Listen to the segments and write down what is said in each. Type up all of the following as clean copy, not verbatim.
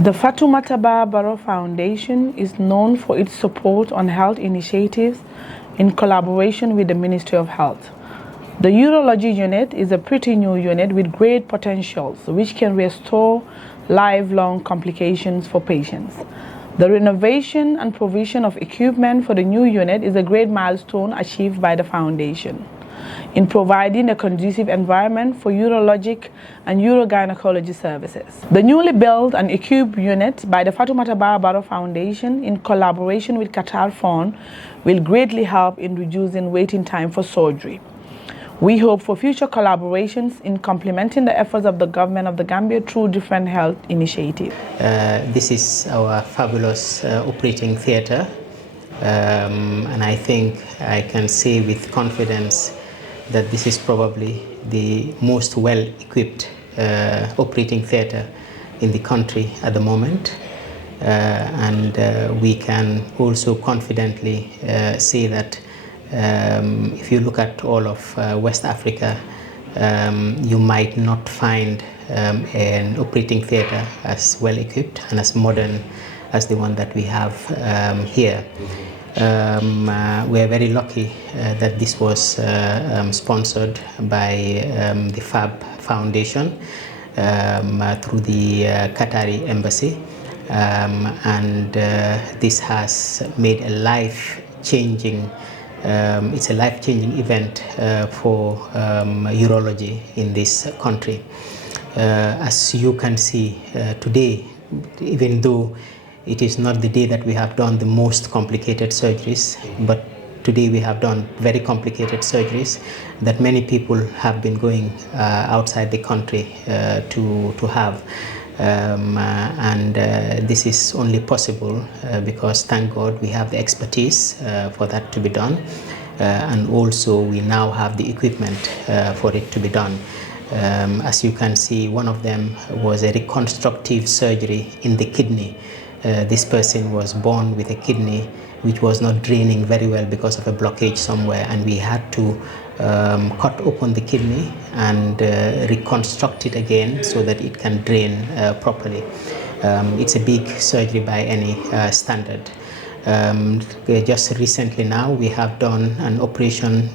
The Fatoumatta Bah-Barrow Foundation is known for its support on health initiatives in collaboration with the Ministry of Health. The Urology unit is a pretty new unit with great potentials which can restore lifelong complications for patients. The renovation and provision of equipment for the new unit is a great milestone achieved by the foundation in providing a conducive environment for urologic and urogynecology services. The newly built and equipped unit by the Fatoumatta Bah-Barrow Foundation in collaboration with Qatar Fund will greatly help in reducing waiting time for surgery. We hope for future collaborations in complementing the efforts of the government of the Gambia through different health initiatives. This is our fabulous operating theatre, and I think I can say with confidence that this is probably the most well-equipped operating theatre in the country at the moment. We can also confidently say that if you look at all of West Africa, you might not find an operating theatre as well-equipped and as modern as the one that we have here. We are very lucky that this was sponsored by the FAB Foundation through the Qatari Embassy, and this has made a life-changing it's a life-changing event for urology in this country. As you can see today, even though it is not the day that we have done the most complicated surgeries, but today we have done very complicated surgeries that many people have been going outside the country to have. This is only possible because, thank God, we have the expertise for that to be done, and also we now have the equipment for it to be done. As you can see, one of them was a reconstructive surgery in the kidney. This person was born with a kidney which was not draining very well because of a blockage somewhere, and we had to cut open the kidney and reconstruct it again so that it can drain properly. It's a big surgery by any standard. Just recently now we have done an operation.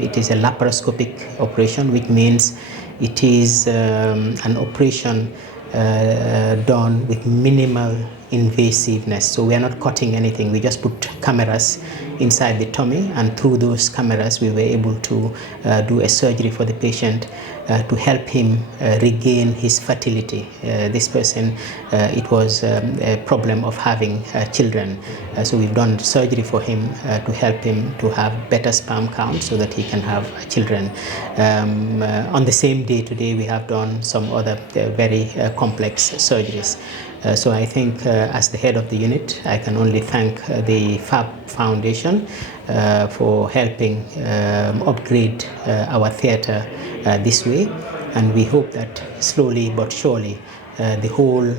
It is a laparoscopic operation, which means it is an operation done with minimal invasiveness. So we are not cutting anything, we just put cameras inside the tummy, and through those cameras we were able to do a surgery for the patient to help him regain his fertility. This person, it was a problem of having children, so we've done surgery for him to help him to have better sperm count so that he can have children. On the same day today we have done some other very complex surgeries. So I think as the head of the unit, I can only thank the FAB Foundation for helping upgrade our theatre this way, and we hope that slowly but surely the whole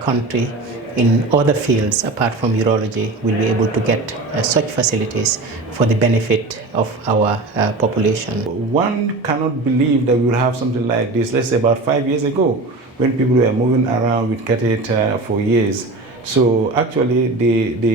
country in other fields apart from urology will be able to get such facilities for the benefit of our population. One cannot believe that we will have something like this, let's say about 5 years ago, when people were moving around with catheter for years. So actually the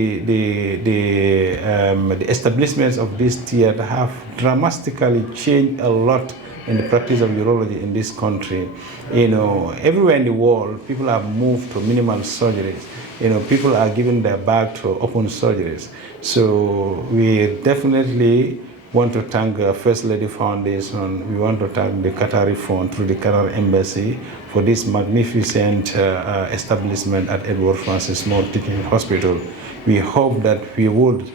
establishments of this theatre have dramatically changed a lot in the practice of urology in this country. You know, everywhere in the world, people have moved to minimal surgeries. You know, people are giving their back to open surgeries. So we definitely want to thank First Lady Foundation. We want to thank the Qatari Fund through the Qatar Embassy for this magnificent establishment at Edward Francis Small Teaching Hospital. We hope that we would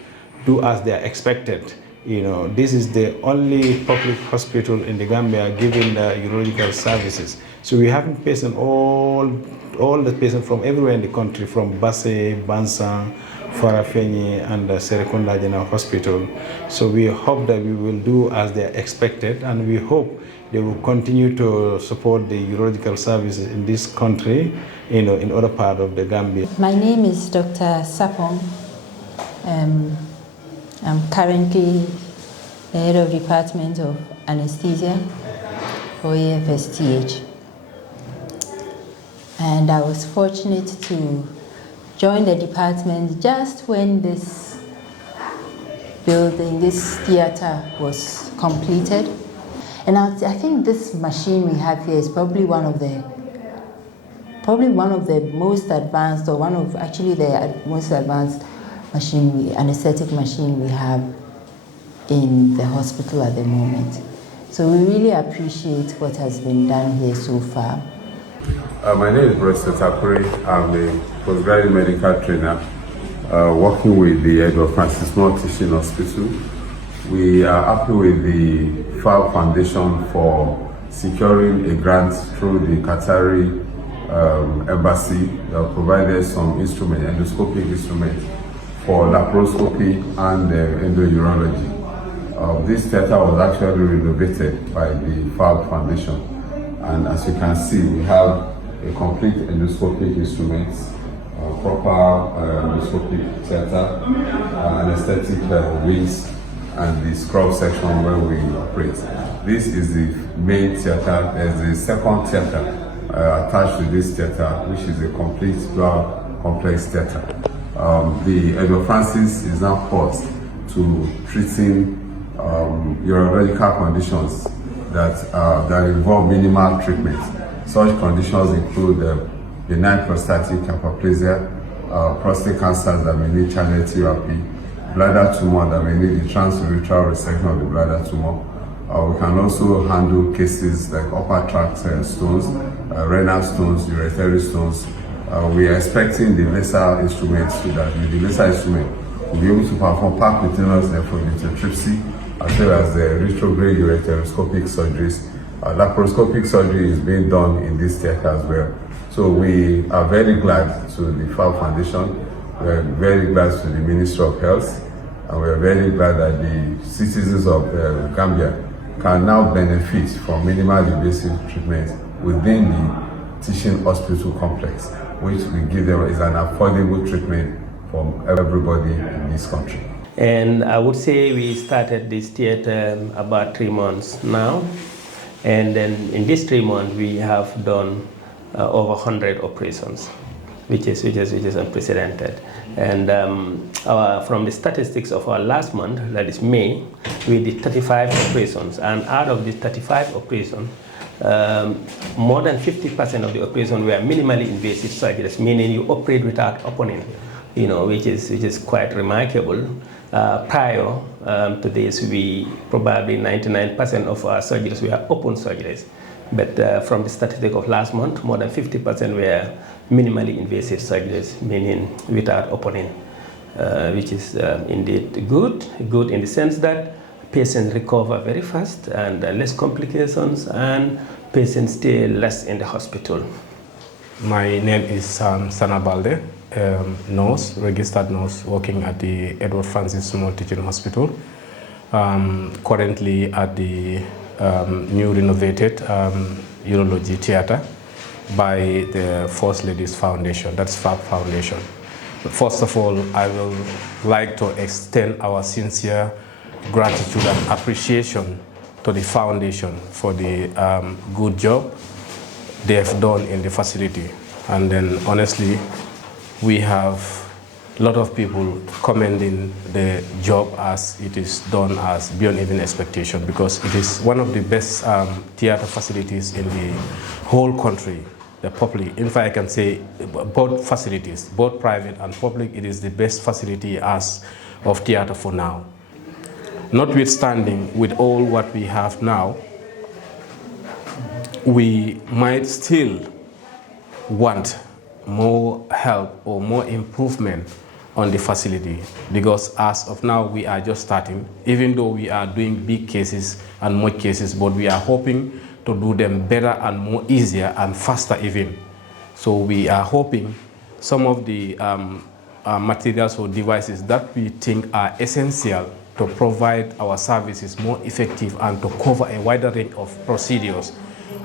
do as they are expected. You know, this is the only public hospital in the Gambia giving the urological services. So we have patients, all the patients from everywhere in the country, from Basse, Bansang, Farafenni, and Serekunda General Hospital. So we hope that we will do as they are expected, and we hope they will continue to support the urological services in this country, you know, in other parts of the Gambia. My name is Dr. Sapong. I'm currently the head of Department of Anesthesia for EFSTH. And I was fortunate to join the department just when this building, this theater was completed. And I think this machine we have here is probably one of the most advanced, or one of actually the most advanced anesthetic machine we have in the hospital at the moment. So we really appreciate what has been done here so far. My name is Bresta Tapuri. I'm a postgraduate medical trainer working with the Edward Francis Moore Teaching Hospital. We are happy with the FAO Foundation for securing a grant through the Qatari embassy that provided some endoscopic instruments for laparoscopy and endourology. This theater was actually renovated by the FAO Foundation, and as you can see, we have a complete endoscopic instruments, proper endoscopic theater, anesthetic wings, and the scrub section where we operate. This is the main theater. There's a second theater attached to this theater, which is a complete dual complex theater. The Edward Francis is now poised to treating urological conditions that involve minimal treatment. Such conditions include benign prostatic hyperplasia, prostate cancers that may need channel therapy, bladder tumor that may need the transurethral resection of the bladder tumor. We can also handle cases like upper tract stones, renal stones, uretary stones. We are expecting the laser instruments so that with the laser instrument we'll be able to perform percutaneous nephrolithotripsy as well as the retrograde ureteroscopic surgeries. Laparoscopic surgery is being done in this theater as well. So we are very glad to the FAO Foundation. We are very glad to the Ministry of Health, and we are very glad that the citizens of Gambia can now benefit from minimal invasive treatment within the teaching hospital complex, which we give them is an affordable treatment for everybody in this country. And I would say we started this theater about 3 months now. And then in these 3 months, we have done over 100 operations, which is unprecedented. And from the statistics of our last month, that is May, we did 35 operations. And out of these 35 operations, more than 50% of the operations were minimally invasive surgeries, meaning you operate without opening, which is quite remarkable. Prior to this, we probably 99% of our surgeries were open surgeries. But from the statistic of last month, more than 50% were minimally invasive surgeries, meaning without opening, which is indeed good in the sense that patients recover very fast and less complications, and patients stay less in the hospital. My name is Sana Balde, nurse, registered nurse working at the Edward Francis Moore Teaching Hospital, currently at the new renovated Urology Theatre by the First Lady's Foundation, that's FAB Foundation. But first of all, I will like to extend our sincere gratitude and appreciation to the foundation for the good job they have done in the facility. And then honestly, we have a lot of people commending the job as it is done as beyond even expectation, because it is one of the best theater facilities in the whole country. The public, in fact, I can say both facilities, both private and public, it is the best facility as of theater for now. Notwithstanding with all what we have now, we might still want more help or more improvement on the facility, because as of now we are just starting, even though we are doing big cases and more cases, but we are hoping to do them better and more easier and faster even. So we are hoping some of the materials or devices that we think are essential to provide our services more effective and to cover a wider range of procedures.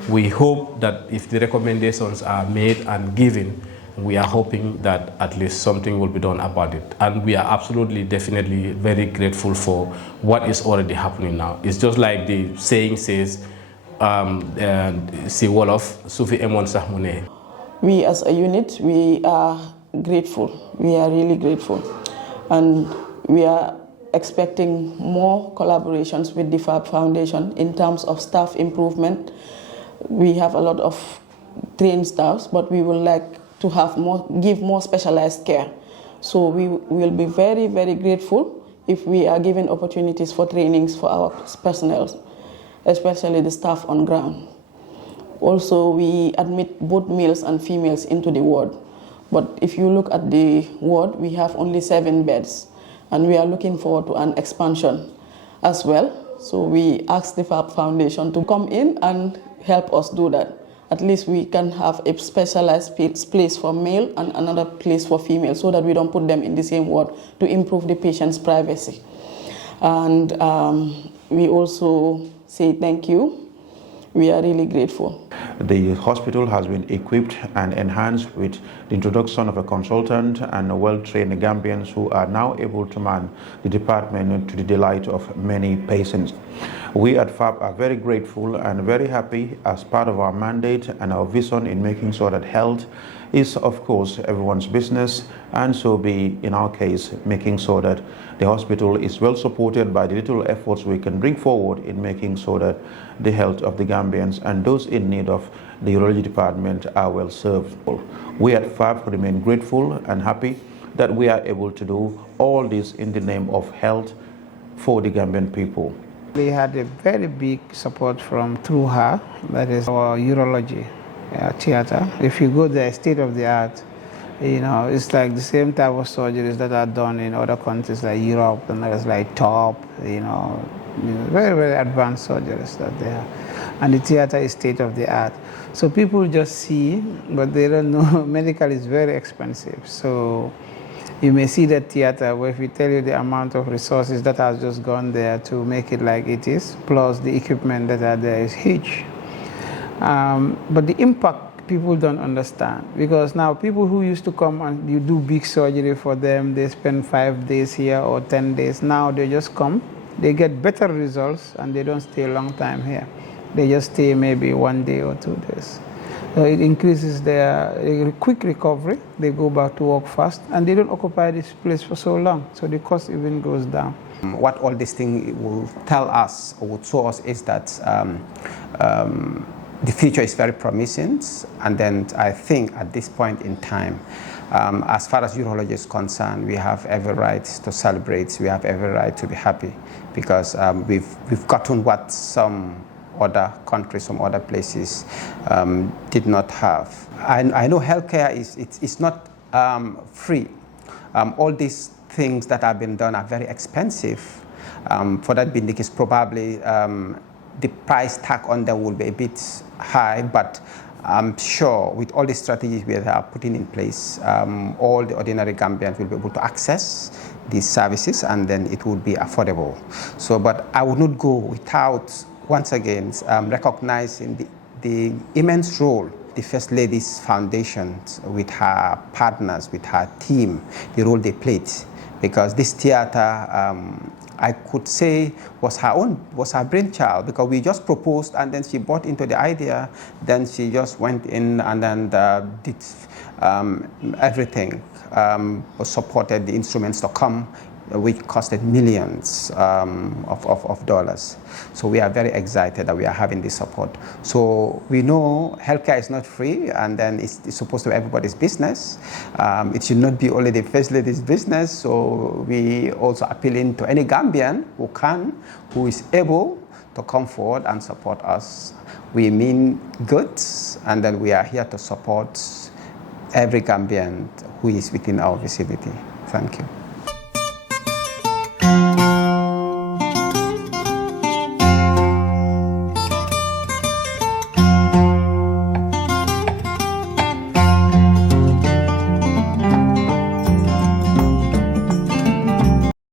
We hope that if the recommendations are made and given, we are hoping that at least something will be done about it. And we are absolutely, definitely very grateful for what is already happening now. It's just like the saying says, si wolof, sufi emon sah mu ne. we as a unit, we are grateful. We are really grateful. And we are expecting more collaborations with the FAB Foundation in terms of staff improvement. We have a lot of trained staffs, but we would like to have give more specialized care. So we will be very, very grateful if we are given opportunities for trainings for our personnel, especially the staff on ground. Also, we admit both males and females into the ward. But if you look at the ward, we have only 7 beds, and we are looking forward to an expansion as well. So we asked the FAB Foundation to come in and help us do that. At least we can have a specialized place for male and another place for female, so that we don't put them in the same ward, to improve the patient's privacy. And we also say thank you. We are really grateful. The hospital has been equipped and enhanced with the introduction of a consultant and well-trained Gambians who are now able to man the department to the delight of many patients. We at FAB are very grateful and very happy as part of our mandate and our vision in making sure that health is, of course, everyone's business, and so be, in our case, making sure that the hospital is well supported by the little efforts we can bring forward in making sure that the health of the Gambians and those in need of the urology department are well served. We at FAB remain grateful and happy that we are able to do all this in the name of health for the Gambian people. We had a very big support through her, that is our urology theater. If you go there, state of the art, it's like the same type of surgeries that are done in other countries like Europe, and there's like top, very, very advanced surgeries that they have. And the theater is state of the art. So people just see, but they don't know medical is very expensive. So you may see that theater, where if we tell you the amount of resources that has just gone there to make it like it is, plus the equipment that are there is huge. But the impact people don't understand, because now people who used to come and you do big surgery for them, they spend 5 days here or 10 days. Now they just come, they get better results, and they don't stay a long time here. They just stay maybe 1 day or 2 days. So it increases their quick recovery. They go back to work fast, and they don't occupy this place for so long. So the cost even goes down. What all this thing will tell us, or will show us, is that the future is very promising. And then I think at this point in time, as far as urology is concerned, we have every right to celebrate. We have every right to be happy, because we've gotten what some other countries, some other places did not have. I know healthcare is not free. All these things that have been done are very expensive. For that being the case, probably the price tag on them will be a bit high, but I'm sure with all the strategies we are putting in place, all the ordinary Gambians will be able to access these services, and then it will be affordable. So, but I would not go without, once again, recognizing the immense role the First Lady's Foundation, with her partners, with her team, the role they played. Because this theater, I could say, was her brainchild, because we just proposed, and then she bought into the idea. Then she just went in and then did everything, supported the instruments to come, which costed millions of dollars. So we are very excited that we are having this support. So we know healthcare is not free, and then it's supposed to be everybody's business. It should not be only the First Lady's business. So we also appealing to any Gambian who is able to come forward and support us. We mean good, and then we are here to support every Gambian who is within our vicinity. Thank you.